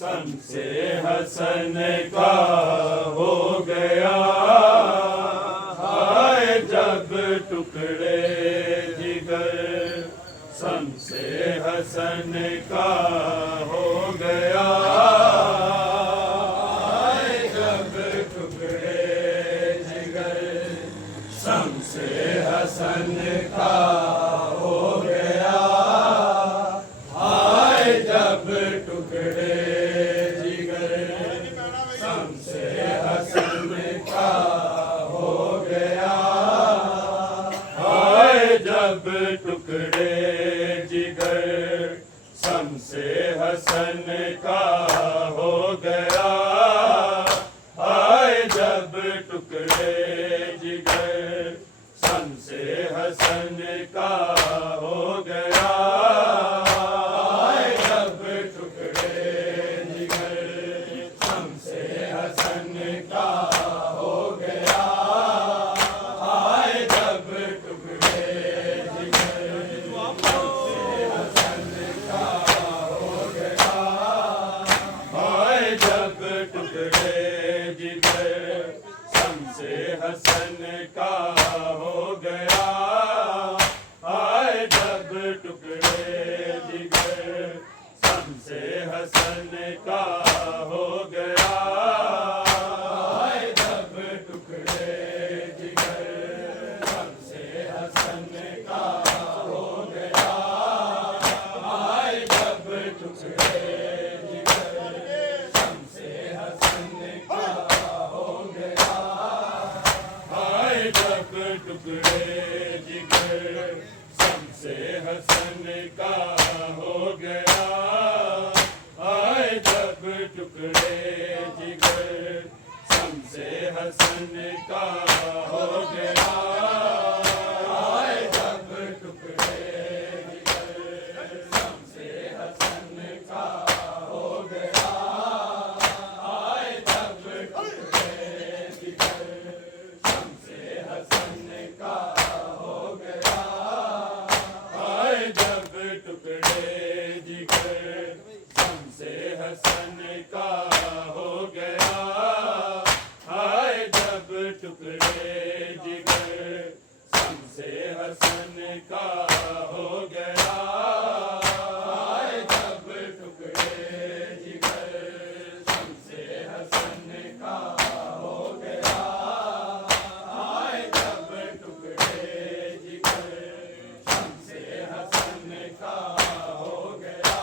सन से हसन का हो गया, हाय जब टुकड़े जिगर सन से हसन का हो गया, हाय जब टुकड़े जिगर सन से हसन का हो गया, हाय जब टुकड़े जब टुकड़े जिगर सन से हसन का हो गया, हाय जब टुकड़े जिगर सन से हसन जिगर शम्से हसन का हो गया। आए जब टुकड़े जिगर शम्से हसन का हो गया। आए जब टुकड़े जिगर शम्से हसन का हो गया। आए जब टुकड़े जिगर शम्से हसन का हो गया। आए जब टुकड़े जिगर शम्से हसन का हो गया। आए जब टुकड़े जिगर शम्से हसन का हो गया। आए जब टुकड़े जिगर शम्से हसन का हो गया।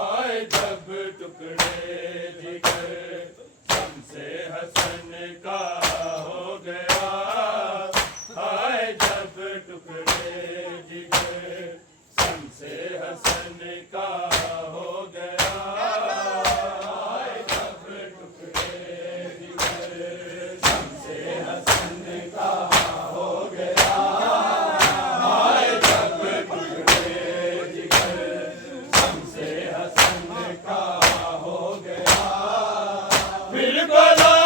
आए जब टुकड़े जिगर शम्से हसन का हो गया। आए जब टुकड़े जिगर शम्से हसन का हो गया। आए जब टुकड़े जिगर शम्से हसन का हो गया। आए जब टुकड़े जिगर शम्से हसन का हो गया। फिर भला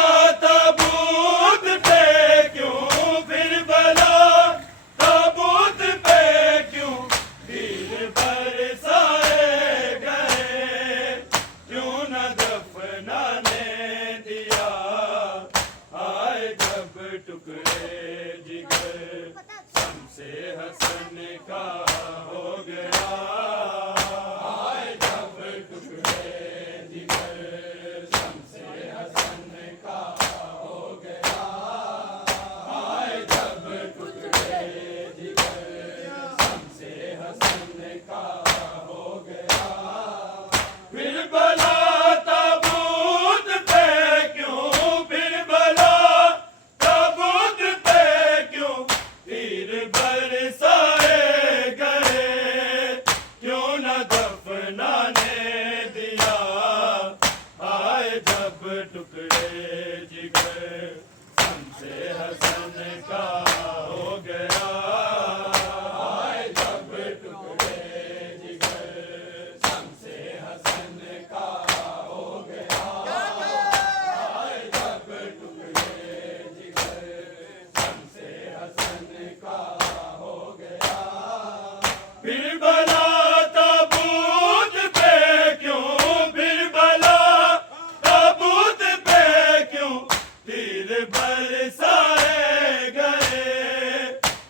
ताबूत पे क्यों, फिर भला ताबूत पे क्यों तीर बरसाए गए। क्यों न दफनाने दिया। आए जब टुकड़े जिगर शम्से हसन का हो गया। आए जब टुकड़े जिगर शम्से हसन का हो गया। आए जब टुकड़े जिगर शम्से हसन का हो गया। फिर भला ताबूत पे क्यों, फिर भला ताबूत पे क्यों तीर बरसाए गए। क्यों न दफनाने दिया। आए जब टुकड़े जिगर शम्से हसन का हो गया। आए जब टुकड़े जिगर शम्से हसन का हो गया। आए जब टुकड़े जिगर शम्से हसन का हो गया। फिर भला ताबूत पे क्यों, फिर भला ताबूत पे क्यों तीर बरसाए गए।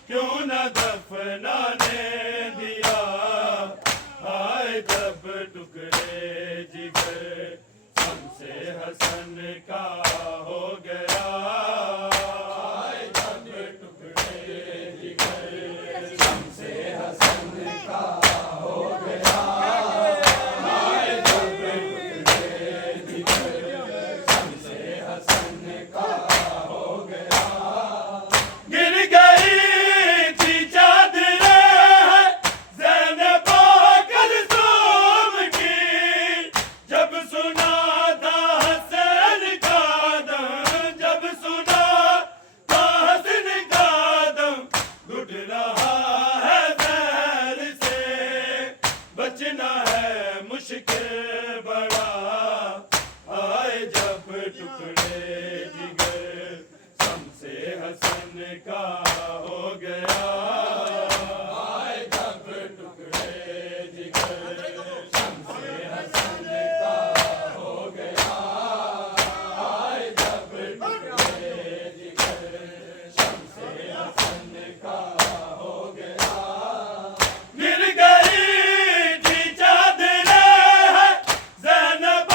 क्यों न दफनाने दिया। आए जब टुकड़े जिगर शम्से हसन का हो गया। आए जब टुकड़े जिगर शम्से हसन का हो गया। आए जब टुकड़े जिगर शम्से हसन का हो गया। गिर गई थी चादरें ज़ैनब कुलसूम की। जब सुना था हसन का दम, जब सुना था हसन का दम घुट रहा है जहर से। बचना है मुश्किल बड़ा। आए जब टुकड़े जिगर शम्से हसन का हो गया। आए जब टुकड़े जिगर शम्से हसन का हो गया। आए जब टुकड़े जिगर शम्से हसन का हो गया। गिर गई थी चादरें ज़ैनब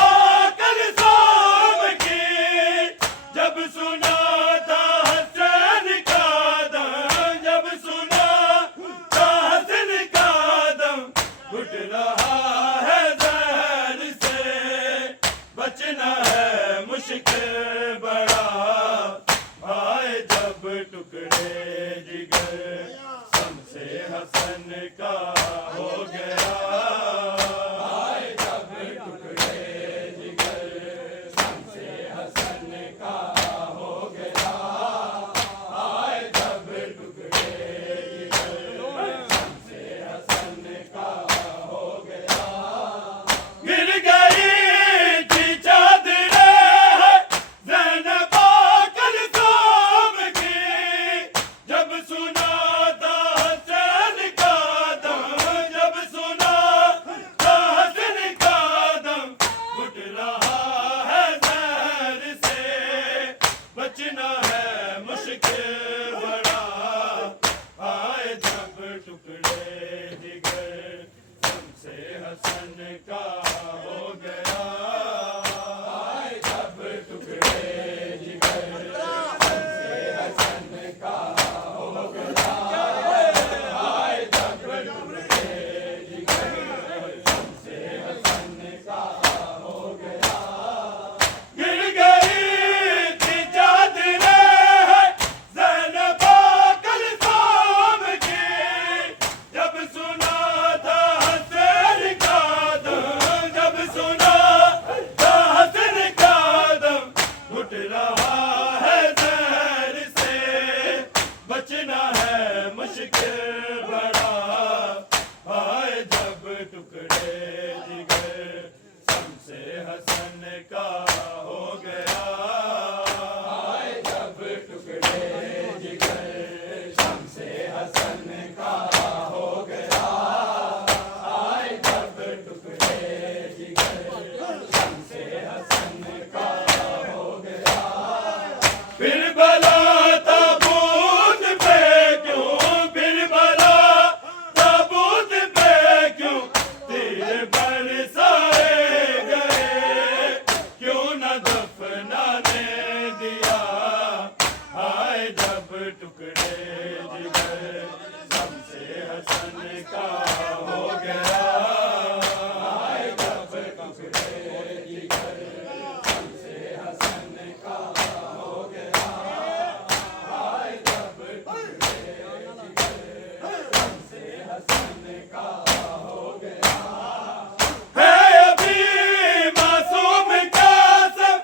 कुलसूम की। जब सुना था हसन का दम, जब सुना था हसन का दम घुट रहा है जहर से। बचना है मुश्किल बड़ा। आए जब टुकड़े जिगर शम्से हसन का हो गया। आए जब टुकड़े जिगर फिर भला ताबूत पे क्यों, फिर भला ताबूत पे क्यों तीर बरसाए गए, क्यों न दफनाने दिया, हाय जब टुकड़े जिगर शम्से हसन का हो गया, हाय जब टुकड़े जिगर शम्से हसन का हो गया, हाय जब टुकड़े जिगर शम्से हसन का हो गया। है अभी मासूम क्या सब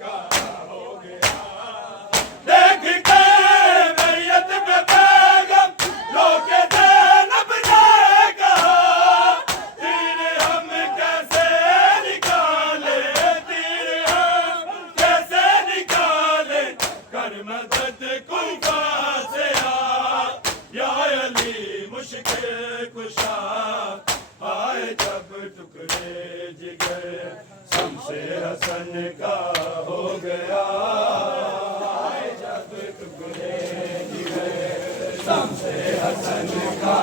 का हो गया। देख के मैयत पे बेगम रोके ज़ैनब ने कहा, तीर हम कैसे निकाले, तीर हम कैसे निकाले, कर मदद कुफा से आ, या अली मुश्किल कुशा। आए जब टुकड़े जिगर शम्से हसन का हो गया, आए जब टुकड़े जिगर शम्से हसन का